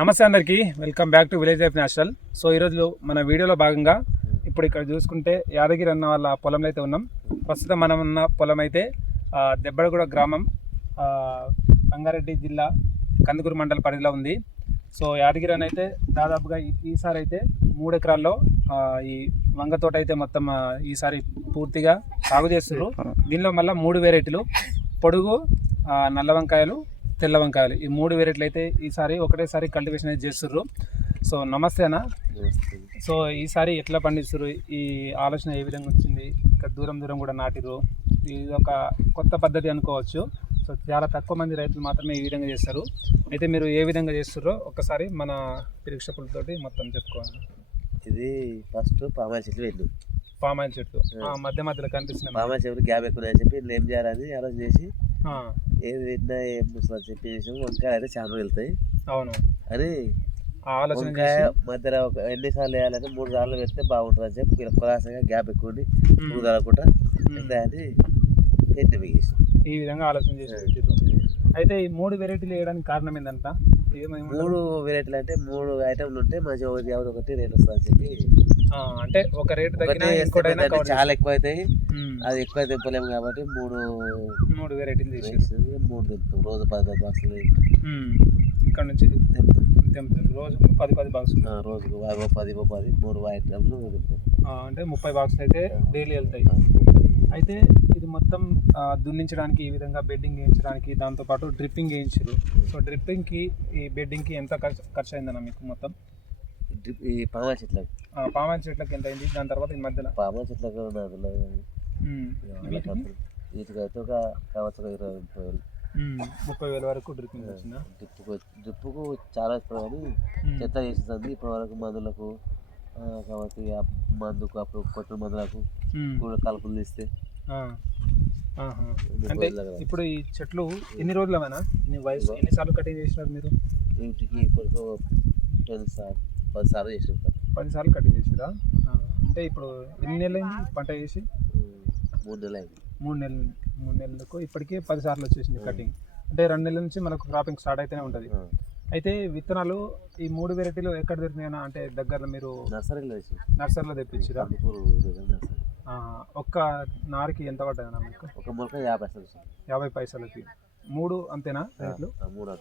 నమస్తే అందరికీ. Welcome back to village life national so ఈరోజు మన వీడియోలో భాగంగా ఇప్పుడు ఇక్కడ చూసుకుంటే యాదగిరి అన్న వాళ్ళ పొలంలో అయితే ఉన్నాం. ప్రస్తుతం మనం ఉన్న పొలం అయితే దెబ్బడగూడ గ్రామం రంగారెడ్డి జిల్లా కందుకూరు మండల పరిధిలో ఉంది. సో యాదగిరి అని అయితే దాదాపుగా ఈసారి అయితే మూడు ఎకరాల్లో ఈ వంగ తోట అయితే మొత్తం ఈసారి పూర్తిగా సాగు చేస్తున్నారు. దీనిలో మళ్ళీ మూడు వెరైటీలు పొడుగు నల్ల వంకాయలు తెల్ల వంకాయలు. ఈ మూడు వెరైటీలు అయితే ఈసారి ఒకటేసారి కల్టివేషన్ అయితే చేస్తుర్రు. సో నమస్తే అన్న. సో ఈసారి ఎట్లా పండిస్తుర్రు? ఈ ఆలోచన ఏ విధంగా వచ్చింది? ఇంకా దూరం దూరం కూడా నాటిరు ఇది ఒక కొత్త పద్ధతి అనుకోవచ్చు. సో చాలా తక్కువ మంది రైతులు మాత్రమే ఈ విధంగా చేస్తారు. అయితే మీరు ఏ విధంగా చేస్తుర్రో ఒకసారి మన ప్రేక్షకులతోటి మొత్తం చెప్పుకోవాలి? ఇది ఫస్ట్ పామాయిల్ చెట్లు వెళ్ళు పామ్ ఆయిల్ చెట్లు ఆ, మధ్య మధ్యలో కనిపిస్తున్నాయి. పామాయిల్ చెట్లు గ్యాప్ ఎక్కువ చెప్పి ఏం చేయాలని ఆలోచన చేసి ఏది పెట్టినా ఏం వస్తుందని చెప్పి చేసి వంకాయలు అయితే చాలా వెళ్తాయి. అవును. అని ఆలోచన వంకాయ మధ్యలో ఒక ఎన్నిసార్లు వేయాలంటే మూడు సార్లు పెడితే బాగుంటుంది అని చెప్పి కులాసంగా గ్యాప్ ఎక్కువ ఉండి ఉమ్, మూడు తగలకుండా ఉమ్. దాన్ని పెట్టి మిగేసి ఈ విధంగా ఆలోచన చేసి. అయితే ఈ మూడు వెరైటీలు వేయడానికి కారణం ఏంటంట? మూడు వెరైటీలు అంటే మూడు ఐటమ్లు ఉంటే మంచిగా ఒకటి ఒకటి రేట్ వస్తుంది అని చెప్పి అంటే ఒక రేటు తగ్గినా చాలా ఎక్కువ అవుతాయి అది ఎక్కువ తెంపలేము కాబట్టి మూడు మూడు వెరైటీలు చేసి వేసి మూడు తెంపుతాం రోజు పది పది బాక్సులు ఇక్కడ నుంచి తెంపుతాం రోజు పది పది బాక్స్ ఆ, రోజుకు ఓ పది పది మూడు తెంపుతాం అంటే ముప్పై బాక్స్ అయితే డైలీ వెళ్తాయి. అయితే ఇది మొత్తం దున్నించడానికి ఈ విధంగా బెడ్డింగ్ వేయించడానికి దాంతోపాటు డ్రిప్పింగ్ వేయించారు సో డ్రిప్పింగ్కి ఈ బెడ్డింగ్కి ఎంత ఖర్చు ఖర్చు అయిందన్న మీకు మొత్తం? డ్రిప్ ఈ పామా చెట్లకు. పామాయిల్ చెట్లకి ఎంత అయింది దాని తర్వాత ఈ మధ్యలో. పామా చెట్లకు వీటికి? అయితే ఒక కావచ్చు ఒక ఇరవై ముప్పై వేలు. ముప్పై వేల వరకు డ్రిప్పింగ్ వచ్చిందా? డ్రిప్పుకు డ్రిప్పుకు చాలా ఇష్టం కానీ చెత్త చేసేది ఇప్పటి వరకు మందులకు కాబట్టి మందుకు అప్పుడు కొట్టిన మందులకు కూడా కలుపులు తీస్తే. అంటే. ఇప్పుడు ఈ చెట్లు ఎన్ని రోజులమైనా ఎన్ని వయసు ఎన్నిసార్లు కటింగ్ చేసినారు మీరు? వీటికి ఇప్పుడు టెన్ సార్ పది సార్లు చేసిన పది సార్లు కటింగ్ చేసిరా అంటే ఇప్పుడు ఎన్ని నెలలు అయింది పంట చేసి? మూడు నెలలు అయింది. మూడు నెలలు మూడు నెలలకు ఇప్పటికే పది సార్లు వచ్చేసింది కటింగ్. అంటే రెండు నెలల నుంచి మనకు క్రాపింగ్ స్టార్ట్ అయితేనే ఉంటుంది. అయితే విత్తనాలు ఈ మూడు వెరైటీలు ఎక్కడ దొరికినాయన్నా అంటే దగ్గరలో మీరు నర్సరీలో నర్సరీలో తెప్పించిరా ఒక్క నారుకి ఎంత పడ్డదన్నా మీకు? ఒక మొలక యాభై అసలు యాభై పైసలకి. మూడు అంతేనా రేట్లు? మూడు.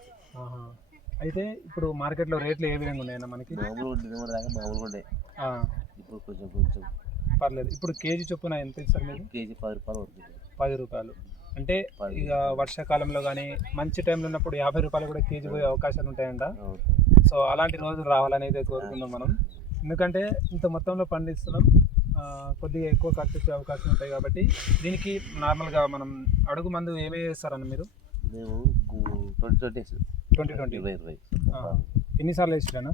అయితే ఇప్పుడు మార్కెట్లో రేట్లు ఏ విధంగా ఉన్నాయన్న మనకి? మామూలు ఉండే దాకా మామూలుగా ఉండే. ఆ, ఇప్పుడు కొంచెం కొంచెం. పర్లేదు. ఇప్పుడు కేజీ చొప్పున ఎంత ఇస్తారు మీరు? కేజీ పది రూపాయలు పది రూపాయలు. అంటే ఇక వర్షాకాలంలో కానీ మంచి టైంలో ఉన్నప్పుడు యాభై రూపాయలు కూడా కేజీ పోయే అవకాశాలు ఉంటాయంట. అవును. సో అలాంటి రోజులు రావాలని అయితే కోరుకుందాం మనం. ఎందుకంటే ఇంత మొత్తంలో పండిస్తున్నాం. ఆ, కొద్దిగా ఎక్కువ ఖర్చు వచ్చే అవకాశం ఉంటాయి కాబట్టి దీనికి నార్మల్గా మనం అడుగు మందు ఏమే వేస్తారన్న మీరు? మేము ట్వంటీ ట్వంటీ ట్వంటీ ట్వంటీ ఇరవై. ఇరవై ఎన్నిసార్లు వేసిరానా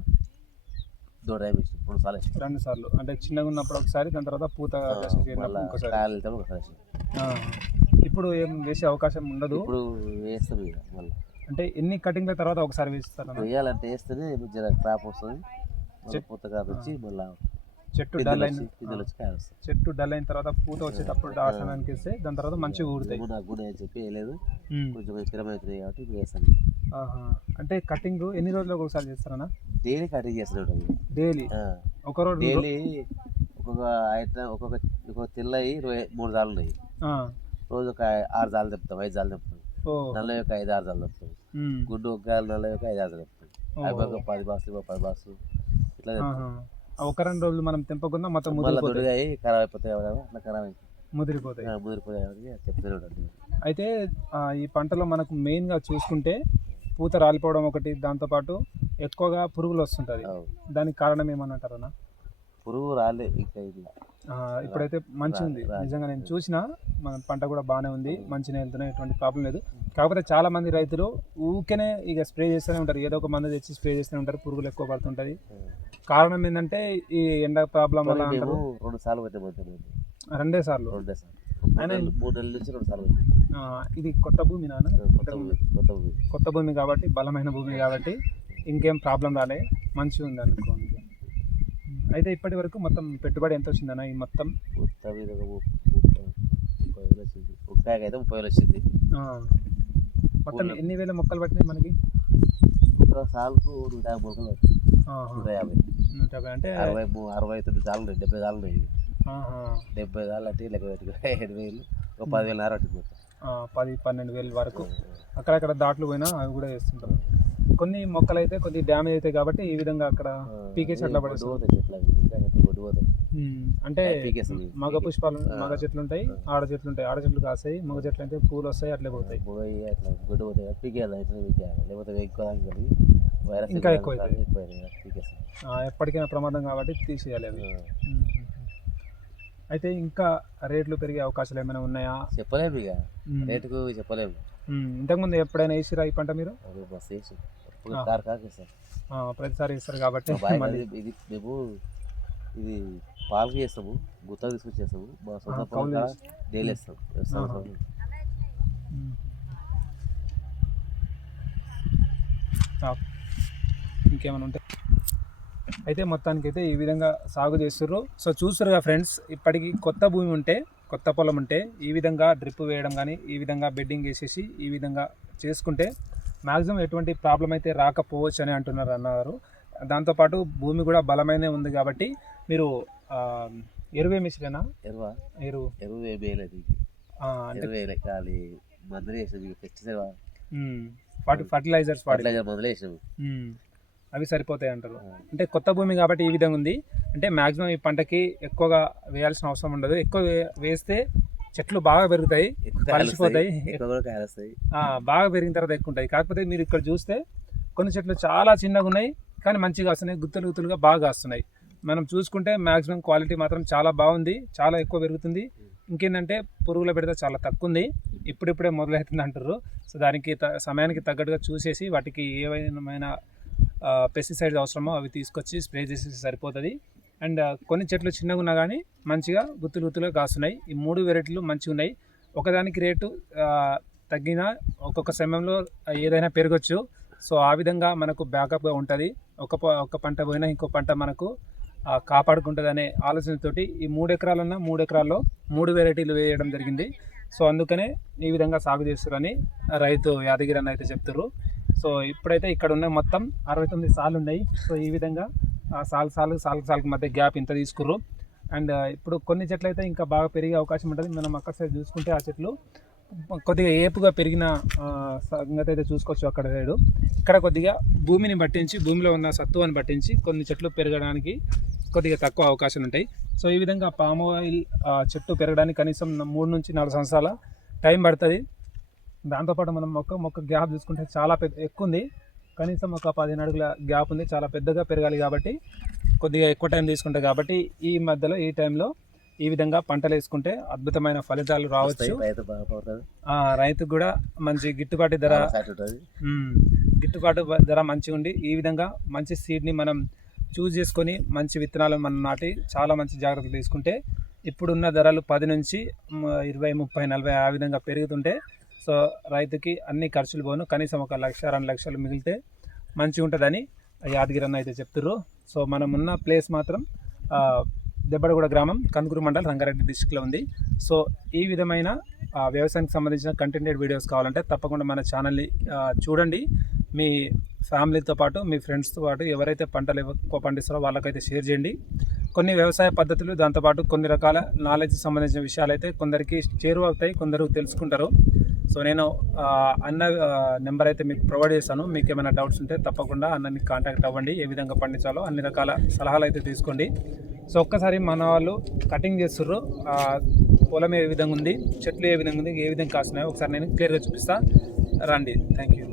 దూడ టైం వేసి రెండు సార్లు వేసి రెండు సార్లు అంటే చిన్నగా ఉన్నప్పుడు ఒకసారి దాని తర్వాత పూత ఒకసారి. ఇప్పుడు ఏం వేసే అవకాశం ఉండదు. ఇప్పుడు వేస్తాం ఇక మళ్ళీ. అంటే ఎన్ని కటింగ్ల తర్వాత ఒకసారి వేస్తారన్న? వేయాలంటే వేస్తేనే జర క్రాప్ వస్తుంది. పూత కాపు వచ్చి మళ్ళీ చెట్టు డల్ అయిన చెట్టు డల్ అయిన తర్వాత పూత వచ్చేటప్పుడు ఆసనానికి వేస్తే దాని తర్వాత మంచిగా ఊరుతాయి. గుణ గుణ అని చెప్పి వేయలేదు. కొంచెం స్థిరమవుతుంది కాబట్టి వేస్తాను. అంటే కటింగ్ ఎన్ని రోజులకు ఒకసారి చేస్తారన్నా? డైలీ కటింగ్ చేస్తున్నాడు డైలీ? ఒక రోజు డైలీ ఒక్కొక్క ఐటమ్ ఒక్కొక్క ఒక్కొక్క తెల్లయి మూడు జాలు ఉన్నాయి. రోజు ఒక ఆరు జాలు తెప్పుతాం ఐదు జాలు తెప్పుతాం నల్ల యొక్క ఐదు ఆరు జాలు తెప్పుతాం. గుడ్డు ఒక నల్ల యొక్క ఐదు ఆరు తెప్పుతాం. అవి ఒక పది బాక్సులు ఒక పది బాక్సులు. ఇట్లా ఒక రెండు రోజులు మనం తెంపకుండా మొత్తం ముదిరిపోతాయి. ఖరాబ్ అయిపోతాయి ఎవరు అట్లా ఖరాబ్ అయిపోతాయి ముదిరిపోతాయి అయితే ఆ, ఈ పంటలో మనకు మెయిన్గా చూసుకుంటే పూత రాలిపోవడం ఒకటి దాంతోపాటు ఎక్కువగా పురుగులు వస్తుంటుంది. దానికి కారణం ఏమనంటారన్నా పురుగు రాలే ఇంకా ఆ, ఇప్పుడైతే మంచిగా ఉంది నిజంగా నేను చూసిన మన పంట కూడా బాగానే ఉంది మంచిగా వెళ్తున్నాయి ఎటువంటి ప్రాబ్లం లేదు. కాకపోతే చాలా మంది రైతులు ఊరికేనే ఇక స్ప్రే చేస్తూనే ఉంటారు. ఏదో ఒక మందు తెచ్చి స్ప్రే చేస్తూనే ఉంటారు. పురుగులు ఎక్కువ పడుతుంటది కారణం ఏంటంటే ఈ ఎండ ప్రాబ్లం వల్ల అంటారు. రెండు సార్లు అంతే మేము. రెండే సార్లు? రెండే సార్లు. నెలలు- మూడు నెలల నుంచి రెండు సార్లు ఇది కొత్త భూమి నాన్న? కొత్త భూమి కొత్త భూమి. కొత్త భూమి కాబట్టి బలమైన భూమి కాబట్టి ఇంకేం ప్రాబ్లం రాలే. మంచిగా ఉంది అనుకోండి. అయితే ఇప్పటి వరకు మొత్తం పెట్టుబడి ఎంత వచ్చిందన్న ఈ మొత్తం? ముప్పై అయితే ముప్పై వేలు వచ్చింది. మొత్తం ఎన్ని వేల మొక్కలు పట్టినాయి మనకి? ఒక సాలుకు నూట యాభై. ఆహా. నూట యాభై. నూట యాభై అంటే అరవై అరవై తొమ్మిది సార్లు డెబ్బై సార్లు. ఆహా. డెబ్బై సార్లు అంటే లెక్క పెట్టుకో ఏడు వేలు ఒక పదివేల నార ఆ, పది పన్నెండు వేలు వరకు. అక్కడక్కడ దాట్లు పోయినా అవి కూడా వేస్తుంటారు. కొన్ని మొక్కలు అయితే కొద్ది డ్యామేజ్ అవుతాయి కాబట్టి ఈ విధంగా అక్కడ పీకేసి అట్లా ఉమ్, అంటే. మగ పుష్పాలు. మగ చెట్లు ఉంటాయి ఆడ చెట్లు ఉంటాయి. ఆడ చెట్లు కాస్తాయి మగ చెట్లు అయితే పూలు వస్తాయి అట్లే పోతాయి. పోయి అట్లా గొడ్డు పోతాయి పీకేయాలి. లేకపోతే వైరస్ ఇంకా ఎక్కువ ఎప్పటికైనా ప్రమాదం కాబట్టి తీసేయాలి అవి. అయితే ఇంకా రేట్లు పెరిగే అవకాశాలు ఏమైనా ఉన్నాయా? చెప్పలేము ఇక. రేటుకు చెప్పలేము ఉమ్, ఇంతకుముందు ఎప్పుడైనా వేసిరా ఈ పంట మీరు? ప్రతిసారి వేస్తారు కాబట్టి ఇది మేము ఇది పాలకి చేస్తాము గుత్త తీసుకొచ్చి చేస్తాము. మా సొంత ఆ, పొలం కౌలు కాడ చేసి. డైలీ వేస్తాం వ్యవసాయం ఇంకేమైనా ఉంటాయి అయితే మొత్తానికి అయితే ఈ విధంగా సాగు చేస్తుర్రు. సో చూస్తురుగా ఫ్రెండ్స్ ఇప్పటికి కొత్త భూమి ఉంటే కొత్త పొలం ఉంటే ఈ విధంగా డ్రిప్ వేయడం కానీ ఈ విధంగా బెడ్డింగ్ వేసేసి ఈ విధంగా చేసుకుంటే మ్యాక్సిమం ఎటువంటి ప్రాబ్లం అయితే రాకపోవచ్చు అని అంటున్నారు అన్నారు దాంతోపాటు భూమి కూడా బలమైన ఉంది కాబట్టి మీరు ఎరువు ఇచ్చిరేనా ఎరువ? ఎరువు వేయలేదు ఎరువు మందులు వేసాము ఫర్టిలైజర్స్ ఫర్టిలైజర్ మందులు వేసాము అవి సరిపోతాయి అంటారు. అంటే కొత్త భూమి కాబట్టి ఈ విధంగా ఉంది. అంటే మాక్సిమం ఈ పంటకి ఎక్కువగా వేయాల్సిన అవసరం ఉండదు. ఎక్కువ వేస్తే చెట్లు బాగా పెరుగుతాయి కలిసిపోతాయి. బాగా పెరిగిన తర్వాత ఎక్కువ ఉంటాయి. కాకపోతే మీరు ఇక్కడ చూస్తే కొన్ని చెట్లు చాలా చిన్నగా ఉన్నాయి కానీ మంచిగా వస్తున్నాయి గుత్తులు గుత్తులుగా బాగా వస్తున్నాయి. మనం చూసుకుంటే మాక్సిమం క్వాలిటీ మాత్రం చాలా బాగుంది చాలా ఎక్కువ పెరుగుతుంది. ఇంకేంటంటే పురుగుల పెడితే చాలా తక్కువ ఉంది ఇప్పుడిప్పుడే మొదలవుతుంది అంటారు సో దానికి సమయానికి తగ్గట్టుగా చూసేసి వాటికి ఏవైనా పెస్టిసైడ్స్ అవసరమో అవి తీసుకొచ్చి స్ప్రే చేసేసి సరిపోతుంది. అండ్ కొన్ని చెట్లు చిన్నగా ఉన్నా కానీ మంచిగా గుత్తులు గుత్తులుగా కాస్తున్నాయి. ఈ మూడు వెరైటీలు మంచిగా ఉన్నాయి. ఒకదానికి రేటు తగ్గినా ఒక్కొక్క సమయంలో ఏదైనా పెరగచ్చు. సో ఆ విధంగా మనకు బ్యాకప్గా ఉంటుంది. ఒక ప- ఒక పంట పోయినా ఇంకో పంట మనకు కాపాడుకుంటుందనే కాపాడుకుంటుంది అనే ఆలోచనతోటి ఈ మూడు ఎకరాలున్న మూడు ఎకరాల్లో మూడు వెరైటీలు వేయడం జరిగింది. సో అందుకనే ఈ విధంగా సాగు చేస్తారని రైతు యాదగిరి అన్న అయితే చెప్తారు సో ఇప్పుడైతే ఇక్కడ ఉన్న మొత్తం అరవై తొమ్మిది సార్లు ఉన్నాయి. సో ఈ విధంగా ఆ సాలు సాలు సాలు మధ్య గ్యాప్ ఇంత తీసుకుర్రు. అండ్ ఇప్పుడు కొన్ని చెట్లు అయితే ఇంకా బాగా పెరిగే అవకాశం ఉంటుంది. మనం అక్కడ సైడ్ చూసుకుంటే ఆ చెట్లు కొద్దిగా ఏపుగా పెరిగిన సంగతి అయితే చూసుకోవచ్చు అక్కడ సైడు. ఇక్కడ కొద్దిగా భూమిని పట్టించి భూమిలో ఉన్న సత్తువాన్ని పట్టించి కొన్ని చెట్లు పెరగడానికి కొద్దిగా తక్కువ అవకాశాలు ఉంటాయి. సో ఈ విధంగా పామ్ ఆయిల్ చెట్టు పెరగడానికి కనీసం మూడు నుంచి నాలుగు సంవత్సరాల టైం పడుతుంది. దాంతోపాటు మనం మొక్క మొక్క గ్యాప్ చూసుకుంటే చాలా పెద్ద ఎక్కువ ఉంది కనీసం ఒక పదిహేను అడుగుల గ్యాప్ ఉంది. చాలా పెద్దగా పెరగాలి కాబట్టి కొద్దిగా ఎక్కువ టైం తీసుకుంటాయి కాబట్టి ఈ మధ్యలో ఈ టైంలో ఈ విధంగా పంటలు వేసుకుంటే అద్భుతమైన ఫలితాలు రావచ్చు. రైతు కూడా మంచి గిట్టుబాటు ధర. గిట్టుబాటు ధర మంచిగా ఉండి ఈ విధంగా మంచి సీడ్ని మనం చూస్ చేసుకొని మంచి విత్తనాలు మనం నాటి చాలా మంచి జాగ్రత్తలు తీసుకుంటే ఇప్పుడున్న ధరలు పది నుంచి ఇరవై ముప్పై నలభై ఆ విధంగా పెరుగుతుంటే సో రైతుకి అన్ని ఖర్చులు పోను కనీసం ఒక లక్ష రెండు లక్షలు మిగిలితే మంచిగా ఉంటుందని యాదగిరి అన్న అయితే చెప్తుర్రు. సో మనం ఉన్న ప్లేస్ మాత్రం దెబ్బడగూడ గ్రామం కందుకూరు మండలం రంగారెడ్డి డిస్టిక్లో ఉంది. సో ఈ విధమైన వ్యవసాయానికి సంబంధించిన కంటెంటెడ్ వీడియోస్ కావాలంటే తప్పకుండా మన ఛానల్ని చూడండి. మీ ఫ్యామిలీతో పాటు మీ ఫ్రెండ్స్తో పాటు ఎవరైతే పంటలు పండిస్తారో వాళ్ళకైతే షేర్ చేయండి. కొన్ని వ్యవసాయ పద్ధతులు దాంతోపాటు కొన్ని రకాల నాలెడ్జ్ సంబంధించిన విషయాలు అయితే కొందరికి చేరువవుతాయి కొందరు తెలుసుకుంటారు. సో నేను అన్న నెంబర్ అయితే మీకు ప్రొవైడ్ చేస్తాను మీకు ఏమైనా డౌట్స్ ఉంటే తప్పకుండా అన్నని కాంటాక్ట్ అవ్వండి. ఏ విధంగా పండించాలో అన్ని రకాల సలహాలు అయితే తీసుకోండి. సో ఒక్కసారి మన వాళ్ళు కటింగ్ చేస్తుర్రు. పొలం ఏ విధంగా ఉంది చెట్లు ఏ విధంగా ఉంది ఏ విధంగా కాస్తున్నాయో ఒకసారి నేను క్లియర్గా చూపిస్తాను రండి. Thank you